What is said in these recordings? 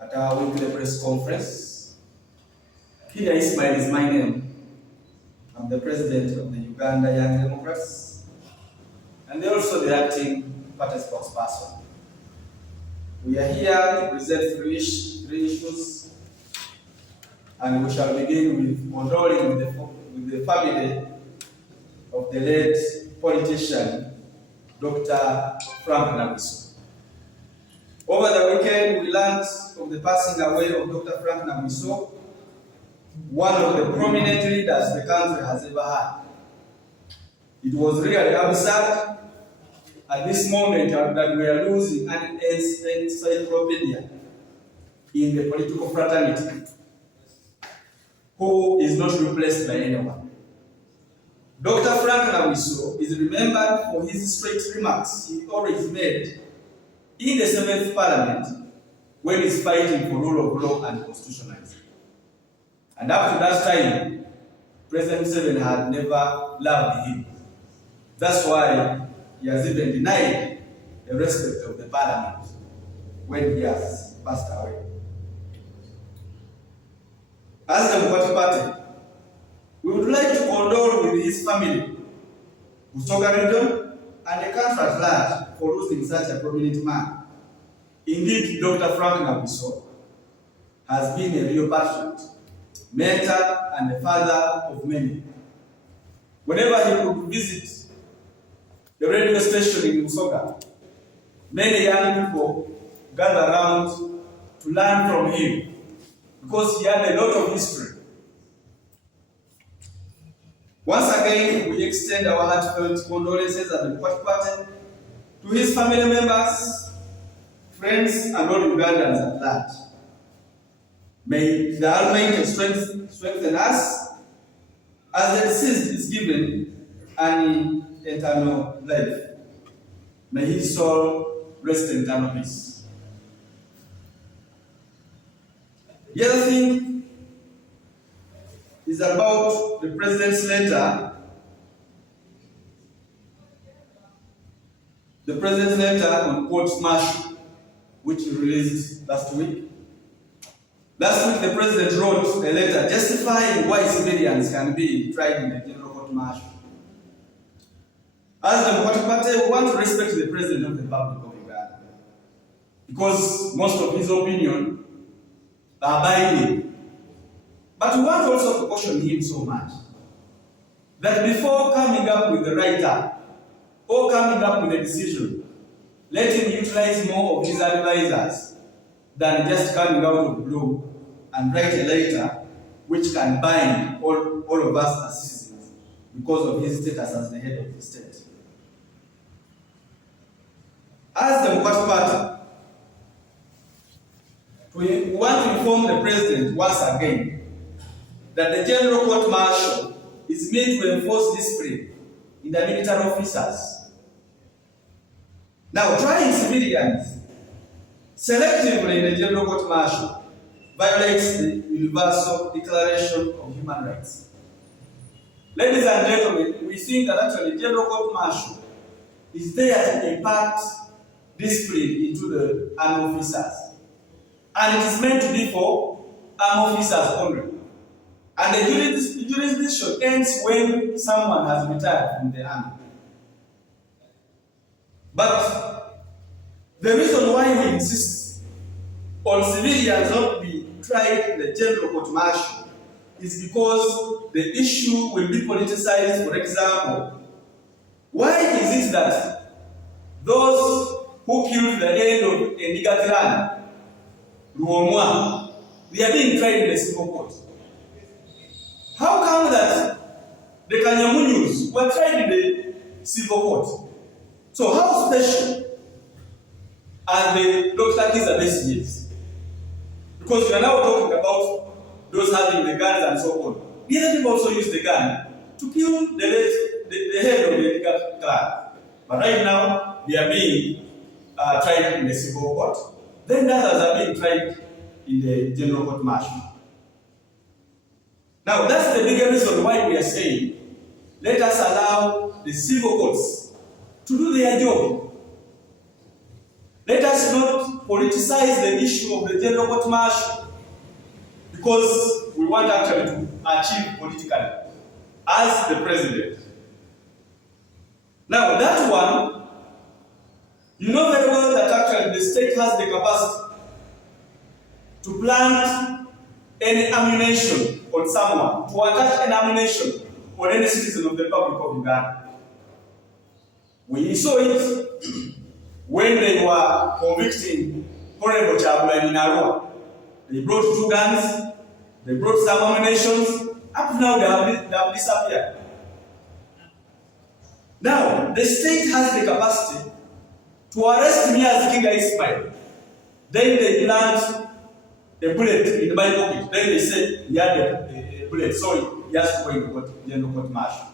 at our weekly press conference. Kenya Ismail is my name. I'm the president of the Uganda Young Democrats, and also the acting party spokesperson. We are here to present three issues, and we shall begin with condoling with the family of the late politician, Dr. Frank Nabiso. Over the weekend, we learned of the passing away of Dr. Frank Nabiso, one of the prominent leaders the country has ever had. It was really absurd at this moment that we are losing an encyclopedia in the political fraternity who is not replaced by anyone. Dr. Frank Nabiso is remembered for his straight remarks he always made in the 7th Parliament when he's fighting for rule of law and constitutionalism. And up to that time, President Museveni had never loved him. That's why he has even denied the respect of the Parliament when he has passed away. As the Democratic Party, we would like to condole with his family, Busoga region, and the country at large for losing such a prominent man. Indeed, Dr. Frank Nabiso has been a real patriot, mentor, and a father of many. Whenever he would visit the radio station in Busoga, many young people gather around to learn from him because he had a lot of history. Once again, we extend our heartfelt condolences at the Democratic Party to his family members, friends, and all Ugandans at large. May the Almighty strengthen us as the deceased is given an eternal life. May his soul rest in eternal peace. The other thing is about the President's letter. The President's letter on court-martial, which he released last week. Last week, the President wrote a letter justifying why civilians can be tried in the general court-martial. As the Democratic Party, we want to respect the President of the Republic of Uganda because most of his opinion are binding. But we want also to caution him so much that before coming up with the write-up or coming up with a decision, let him utilize more of his advisors than just coming out of the blue and write a letter which can bind all of us as citizens because of his status as the head of the state. As the Democratic Party, we want to inform the President once again that the General Court Martial is meant to enforce discipline in the military officers. Now, trying civilians selectively in the General Court Martial violates the Universal Declaration of Human Rights. Ladies and gentlemen, we think that actually General Court Martial is there to impart discipline into the armed officers. And it is meant to be for armed officers only. And the jurisdiction ends when someone has retired from the army. But the reason why we insist on civilians not be tried in the general court martial is because the issue will be politicized. For example, why is it that those who killed the head of Endigatiran, Luomwa, they are being tried in the civil court? How come that the Kanyamunyus were tried in the civil court? So how special are the Dr. Kiza messages? Because we are now talking about those having the guns and so on. The other people also use the gun to kill the head of the clan. But right now, they are being tried in the civil court. Then the others are being tried in the general court martial. Now, that's the bigger reason why we are saying, let us allow the civil courts to do their job. Let us not politicize the issue of the general court martial, because we want actually to achieve politically as the president. Now that one, you know very well that actually the state has the capacity to plant any ammunition on someone, to attach an ammunition on any citizen of the Republic of Uganda. We saw it when they were convicting Honorable Chagulanyi in Arua. They brought 2 guns, they brought some ammunition. Up to now they have disappeared. Now, the state has the capacity to arrest me as King Ismail. Then they plant a bullet in my pocket. Then they say he had a bullet. Sorry, he has to go in the general court martial.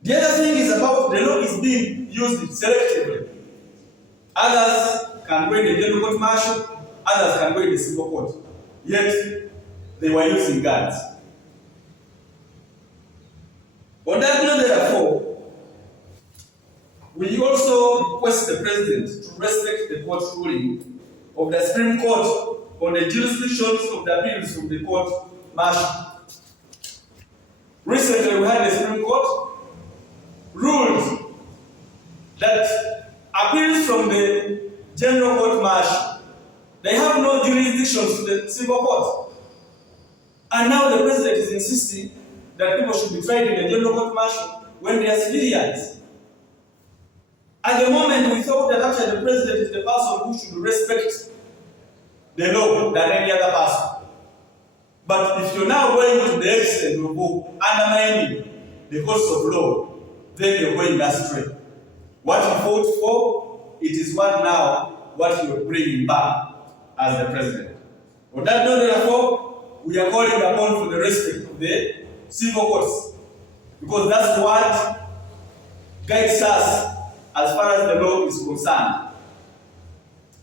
The other thing is about the law is being used selectively. Others can go in the general court martial, others can go in the civil court. Yet they were using guns. On that note, therefore, we also request the President to respect the court ruling of the Supreme Court on the jurisdictions of the appeals from the court martial. Recently, we had the Supreme Court ruled that appeals from the general court martial, they have no jurisdictions to the civil court. And now the President is insisting that people should be tried in the general court martial when they are civilians. At the moment, we thought that actually the President is the person who should respect the law than any other person. But if you're now going to the extent of undermining the course of law, then you're going astray. What you fought for, it is what you're bringing back as the President. On that note, therefore, we are calling upon for the respect of the civil courts, because that's what guides us as far as the law is concerned.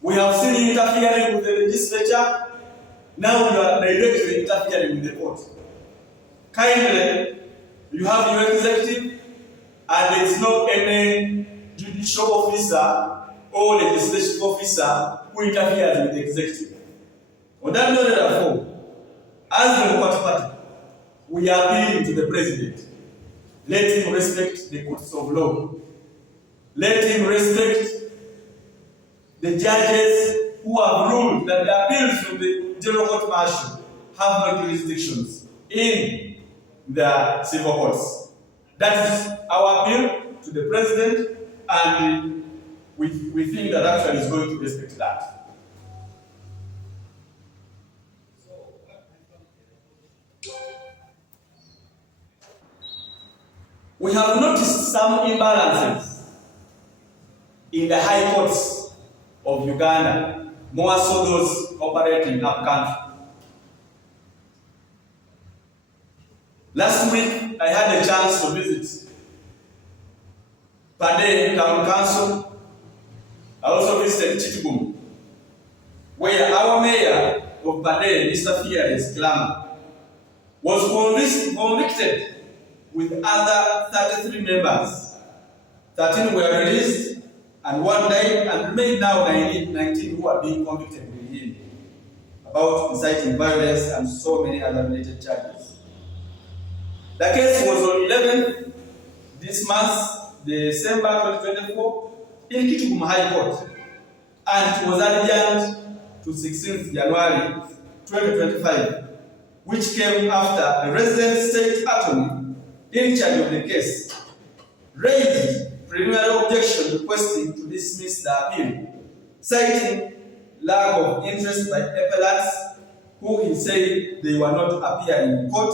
We have seen you interfering with the legislature, now you are directly interfering with the court. Kindly, you have your executive, and there is no any judicial officer or legislative officer who interferes with the executive. On that note, therefore, as the Democratic Party, we are appealing to the President. Let him respect the courts of law. Let him respect the judges who have ruled that the appeals from the general court martial have no jurisdictions in the civil courts. That is our appeal to the President, and we think that actually is going to respect that. We have noticed some imbalances in the high courts of Uganda, more so those operating up country. Last week, I had a chance to visit Pade Town Council. I also visited Chitugum, where our mayor of Pade, Mr. Fearless Klama, was convicted with other 33 members. 13 were released, and 1 died, and remain now 19 who are being convicted with him about inciting violence and so many other related charges. The case was on 11th this month, December 2024, in Kitugum High Court, and it was adjourned to 16th January 2025, which came after the resident state attorney in charge of the case raised preliminary objection requesting to dismiss the appeal, citing lack of interest by appellants who he said they were not appearing in court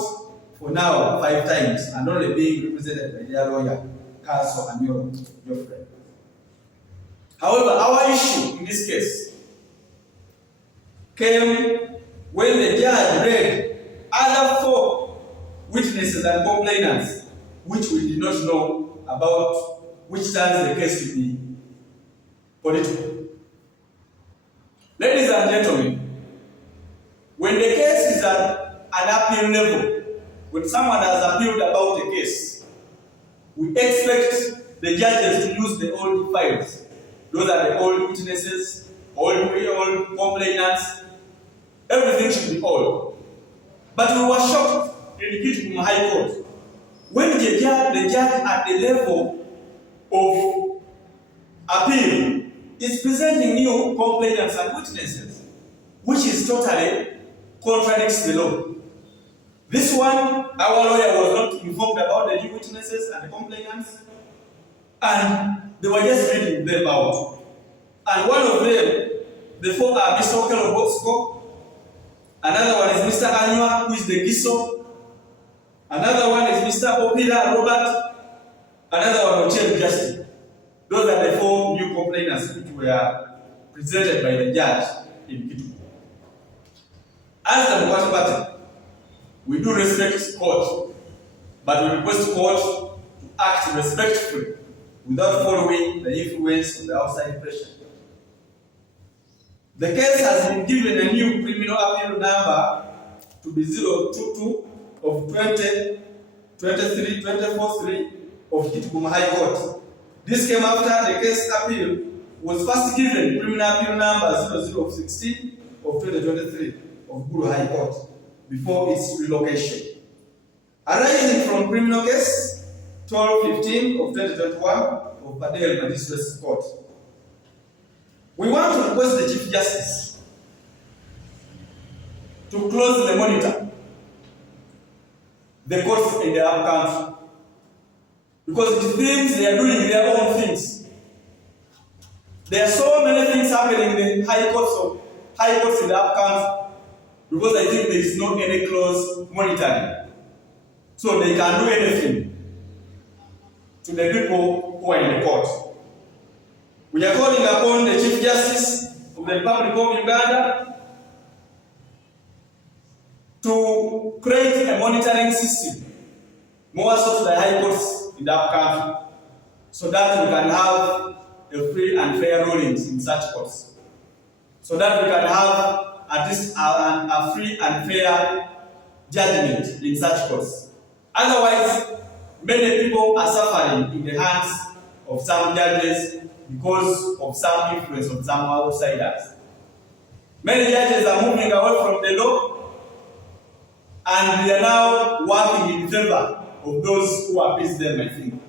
for now 5 times and only being represented by their lawyer, counsel, and your friend. However, our issue in this case came when the judge read other 4 witnesses and complainants, which we did not know about, which turns the case to be political. Ladies and gentlemen, when the case is at an appeal level, when someone has appealed about a case, we expect the judges to use the old files. Those are the old witnesses, old complainants. Everything should be old. But we were shocked in Kitgum High Court when the judge at the level of appeal is presenting new complainants and witnesses, which is totally contradicts the law. This one, our lawyer was not informed about the new witnesses and the complainants, and they were just reading them out. And one of them, the four are Mr. Okelo Bosco, another one is Mr. Anywa, who is the Giso, another one is Mr. Opira Robert, another one Ochel Justin. Those are the four new complainants which were presented by the judge in Kitgum. As the Mkwati Party, we do respect court, but we request court to act respectfully without following the influence of the outside pressure. The case has been given a new criminal appeal number to be 022 of 2023-24-3 of Kitgum High Court. This came after the case appeal was first given criminal appeal number 00 of 16 of 2023 of Guru High Court before its relocation. Arising from criminal case 1215 of 2021 of Padel Magistrates Court. We want to request the Chief Justice to close the monitor, the courts in the country, because it seems they are doing their own things. There are so many things happening in the high courts in the country, because I think there is no any close monitoring, so they can do anything to the people who are in the court. We are calling upon the Chief Justice of the Republic of Uganda to create a monitoring system, more so to the high courts in that country, so that we can have a free and fair rulings in such courts, so that we can have at least a free and fair judgment in such courts. Otherwise, many people are suffering in the hands of some judges because of some influence of some outsiders. Many judges are moving away from the law, and they are now working in favor of those who appease them, I think.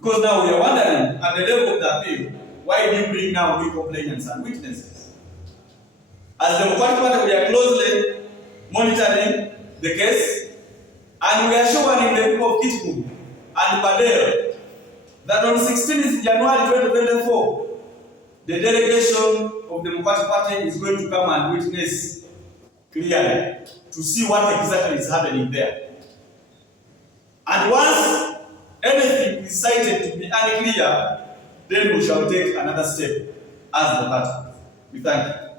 Because now we are wondering, at the level of the appeal, why do you bring now new complainants and witnesses? As the Mkwati Party, we are closely monitoring the case, and we are assuring the people of Kitgum and Padel that on 16th January 2024, the delegation of the Mkwati Party is going to come and witness clearly to see what exactly is happening there. And once anything is cited to be unclear, then we shall take another step as the party. We thank you.